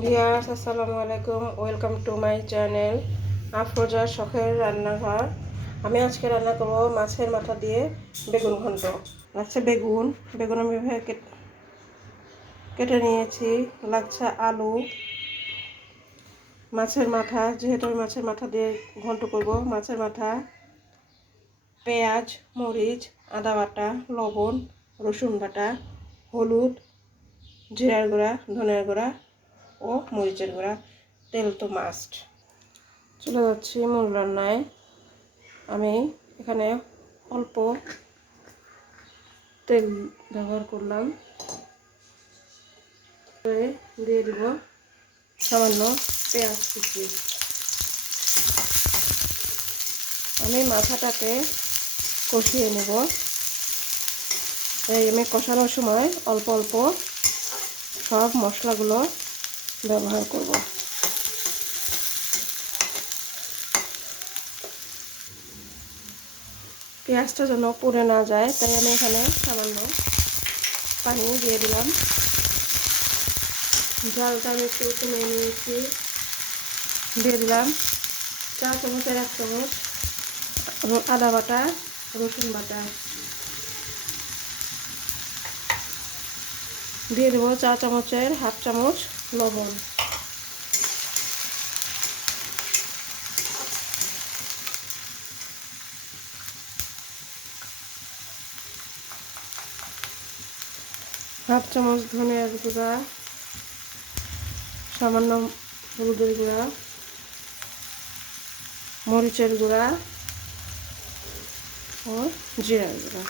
Viewers আসসালামু আলাইকুম, welcome to my channel আফরোজার শখের রান্নাঘর। আমি আজকে রান্না করব মাছের মাথা দিয়ে বেগুন ঘন্ট। লাগছে বেগুন, আমি এভাবে কেটে নিয়েছি। লাগছে আলু, মাছের মাথা, যেহেতু আমি মাছের মাথা দিয়ে ঘন্ট করব, মাছের মাথা, পেঁয়াজ, মরিচ, আদা বাটা, লবণ, রসুন বাটা, হলুদ, জিরার গুঁড়া, ধনিয়ার গুঁড়া ও মরিচের গুঁড়া, তেল তো মাস্ট। চলে যাচ্ছি মূল রান্নায়। আমি এখানে অল্প তেল ব্যবহার করলাম, দিয়ে দিব সামান্য পেঁয়াজ কুচি। আমি মাথাটাকে কষিয়ে নেব। তাই আমি কষানোর সময় অল্প অল্প সব মশলাগুলো ব্যবহার করব। পেঁয়াজটা যেন পুড়ে না যায়, তাই আমি এখানে সামান্য পানি দিয়ে দিলাম। জলটা আমি একটু কমিয়ে নিয়েছি। দিয়ে দিলাম 4 চামচের 1 চামচ আদা বাটা, রসুন বাটা। দিয়ে দেবো 4 চামচের 1/2 চামচ লবণ। হাফ চামচ ধনিয়ার গুঁড়া, সামান্য হলুদের গুঁড়া, মরিচের গুঁড়া ও জিরার গুঁড়া।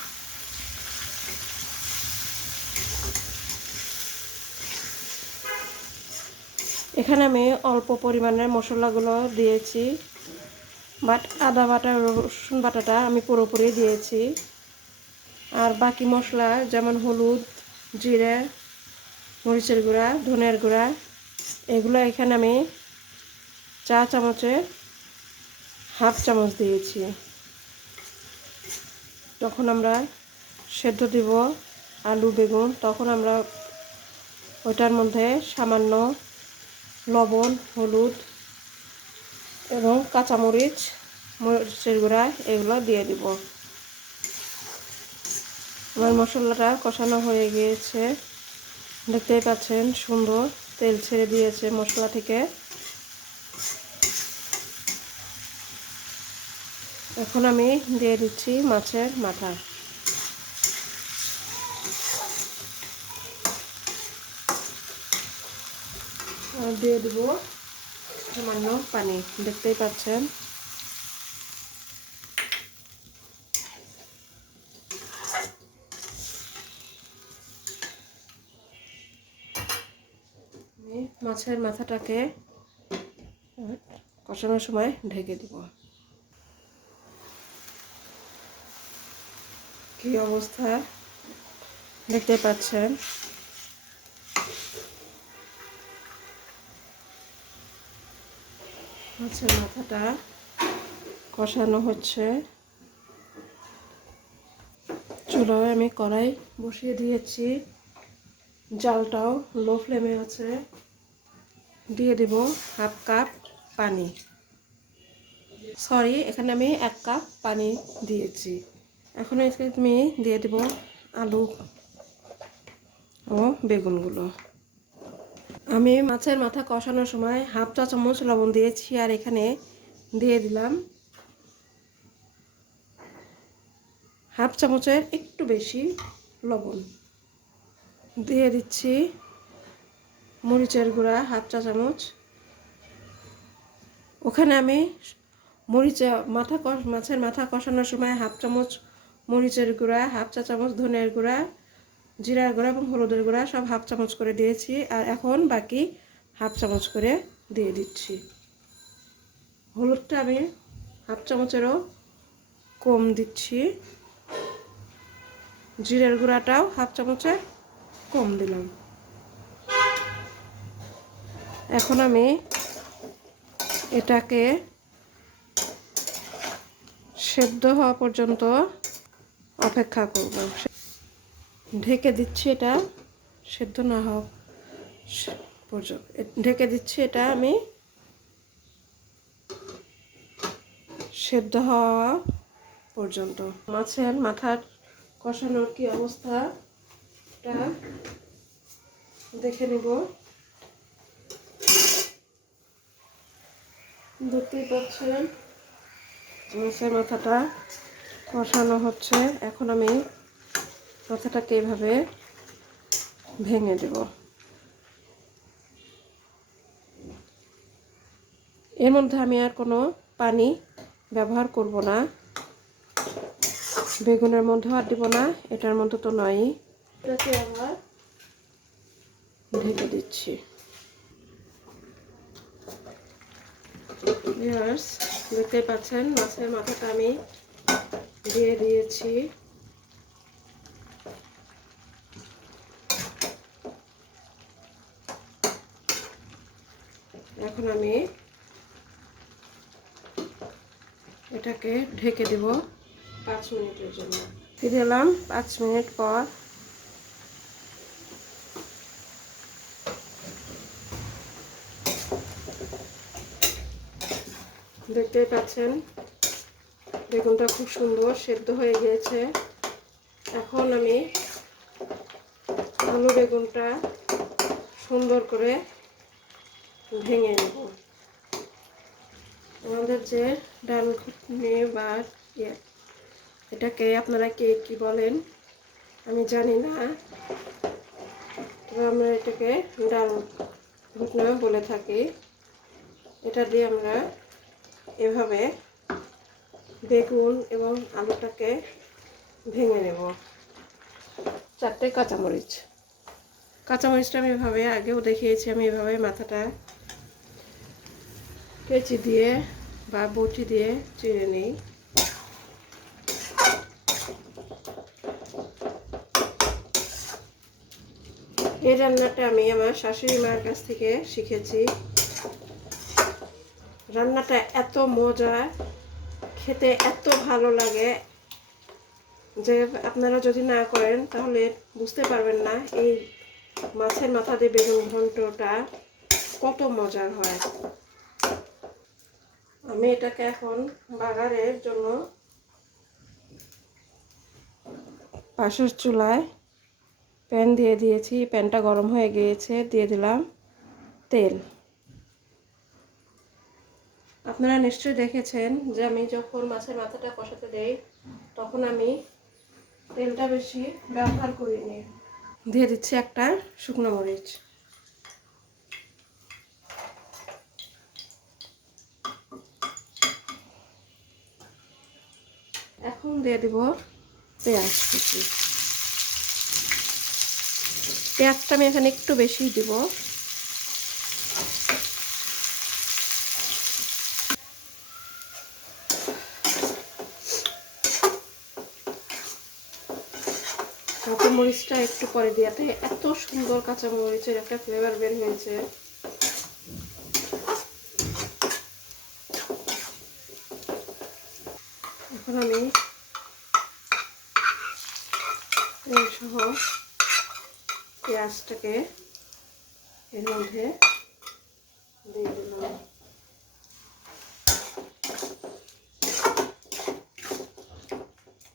এখানে আমি অল্প পরিমাণের মশলাগুলো দিয়েছি, বাট আদা বাটা, রসুন বাটাটা আমি পুরোপুরি দিয়েছি। আর বাকি মশলা যেমন হলুদ, জিরে, মরিচের গুঁড়া, ধনিয়ার গুঁড়া, এগুলো এখানে আমি 4 চামচের 1/2 চামচ দিয়েছি। তখন আমরা সেদ্ধ দিব আলু বেগুন, তখন আমরা ওইটার মধ্যে সামান্য লবণ, হলুদ এবং কাঁচামরিচ, মরিচের গুঁড়া এগুলো দিয়ে দিব। আমার মশলাটা কষানো হয়ে গিয়েছে, দেখতেই পাচ্ছেন সুন্দর তেল ছেড়ে দিয়েছে মশলা থেকে। এখন আমি দিয়ে দিচ্ছি মাছের মাথা। আর দিয়ে দেব সামান্য পানি, দেখতেই পাচ্ছেন। আমি মাছের মাথাটাকে কষানোর সময় ঢেকে দিব। কি অবস্থা দেখতে পাচ্ছেন। মাছের মাথাটা কষানো হচ্ছে। চুলায় আমি কড়াই বসিয়ে দিয়েছি, জালটাও লো ফ্লেমে আছে। দিয়ে দেব 1/2 কাপ পানি, এখানে আমি 1 কাপ পানি দিয়েছি। এখন আমি দিয়ে দেব আলু ও বেগুনগুলো। আমি মাছের মাথা কষানোর সময় 1/2 চা চামচ লবণ দিয়েছি, আর এখানে দিয়ে দিলাম 1/2 চামচের একটু বেশি লবণ। দিয়ে দিচ্ছি মরিচের গুঁড়া 1/2 চা চামচ। ওখানে আমি মাছের মাথা কষানোর সময় 1/2 চামচ মরিচের গুঁড়া, 1/2 চা চামচ ধনিয়ার গুঁড়া, জিরার গুঁড়া এবং হলুদের গুঁড়া সব 1/2 চামচ করে দিয়েছি। আর এখন বাকি 1/2 চামচ করে দিয়ে দিচ্ছি। হলুদটা আমি 1/2 চামচেরও কম দিচ্ছি। জিরের গুঁড়াটাও 1/2 চামচের কম দিলাম। এখন আমি এটাকে সেদ্ধ হওয়া পর্যন্ত অপেক্ষা করব। ঢেকে দিচ্ছি এটা সেদ্ধ না হওয়া পর্যন্ত ঢেকে দিচ্ছি। এটা আমি সেদ্ধ হওয়া পর্যন্ত। মাছের মাথার কষানোর কি অবস্থাটা দেখে নেব। দেখতেই পাচ্ছেন মাছের মাথাটা কষানো হচ্ছে। এখন আমি মাথাটাকে এইভাবে ভেঙে দেব। এর মধ্যে আমি আর কোনো পানি ব্যবহার করব না, বেগুনের মধ্যেও আর দিব না, এটার মধ্যে তো নয়ই। এটাকে আবার ঢেকে দিচ্ছি। ভিউয়ার্স, দেখতেই পাচ্ছেন মাছের মাথাটা আমি দিয়ে দিয়েছি। এখন আমি এটাকে ঢেকে দেব 5 মিনিটের জন্য। ফিরে এলাম 5 মিনিট পর। দেখতেই পাচ্ছেন বেগুনটা খুব সুন্দর সেদ্ধ হয়ে গিয়েছে। এখন আমি আলু বেগুনটা সুন্দর করে ভেঙে নেব। আমাদের যে ডাল ঘুটনি বা এটাকে আপনারা কে কি বলেন আমি জানি না, তবে আমরা এটাকে ডাল ঘুটনি বলে থাকি। এটা দিয়ে আমরা এভাবে বেগুন এবং আলুটাকে ভেঙে নেব। 4টে কাঁচামরিচটা আমি এভাবে আগেও দেখিয়েছি। আমি এভাবে মাথাটা কেচি দিয়ে বা বটি দিয়ে চিড়ে নিই। এই রান্নাটা আমি আমার শাশুড়ি মার কাছ থেকে শিখেছি। রান্নাটা এত মজা, খেতে এত ভালো লাগে যে আপনারা যদি না করেন তাহলে বুঝতে পারবেন না এই মাছের মাথা দিয়ে বেগুন ঘন্টটা কত মজার হয়। আমি এটাকে এখন বাগারের জন্য পাশের চুলায় প্যান দিয়ে দিয়েছি। প্যানটা গরম হয়ে গিয়েছে, দিয়ে দিলাম তেল। আপনারা নিশ্চয়ই দেখেছেন যে আমি যখন মাছের মাথাটা কষাতে দেই তখন আমি তেলটা বেশি ব্যবহার করিনি। দিয়ে দিচ্ছি একটা শুকনো মরিচ। এখন দিয়ে দেব পেঁয়াজ কুচি। পেঁয়াজটা আমি এখানে একটু বেশি দিব। কাঁচামরিচটা একটু পরে দিয়াতে এত সুন্দর কাঁচামরিচের একটা ফ্লেভার বের হয়েছে। এখন আমি তেল সহ পেঁয়াজটাকে এর মধ্যে দিয়ে দিলাম।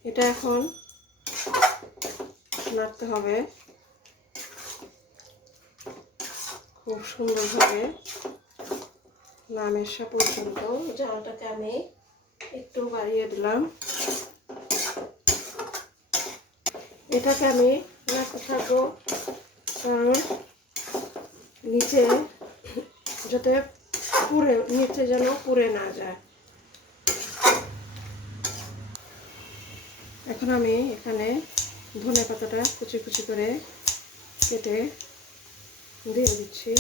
এটা এখন নাড়তে হবে খুব সুন্দরভাবে না মেশা পর্যন্ত। জালটাকে আমি একটু বাড়িয়ে দিলাম। এটাকে আমি নাড়তে থাকবো, কারণ নিচে যাতে নিচে যেন পুড়ে না যায়। এখন আমি এখানে ধনে পাতাটা কুচি কুচি করে কেটে দিয়ে দিচ্ছি।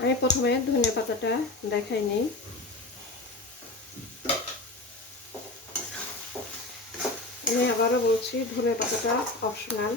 আমি প্রথমে ধনে পাতাটা দেখাইনি। আমি আবারও বলছি ধনে পাতাটা অপশনাল।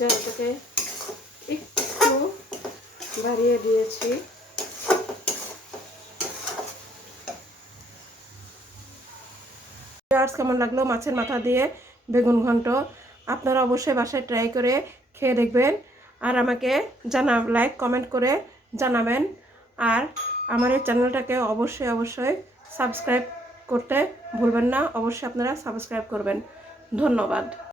জালটাকে একটু বাড়িয়ে দিয়েছি। কেমন লাগলো মাছের মাথা দিয়ে বেগুন ঘন্ট? আপনারা অবশ্যই বাসায় ট্রাই করে খেয়ে দেখবেন আর আমাকে লাইক কমেন্ট করে জানাবেন। আর আমার এই চ্যানেলটাকে অবশ্যই সাবস্ক্রাইব করতে ভুলবেন না। অবশ্যই আপনারা সাবস্ক্রাইব করবেন। ধন্যবাদ।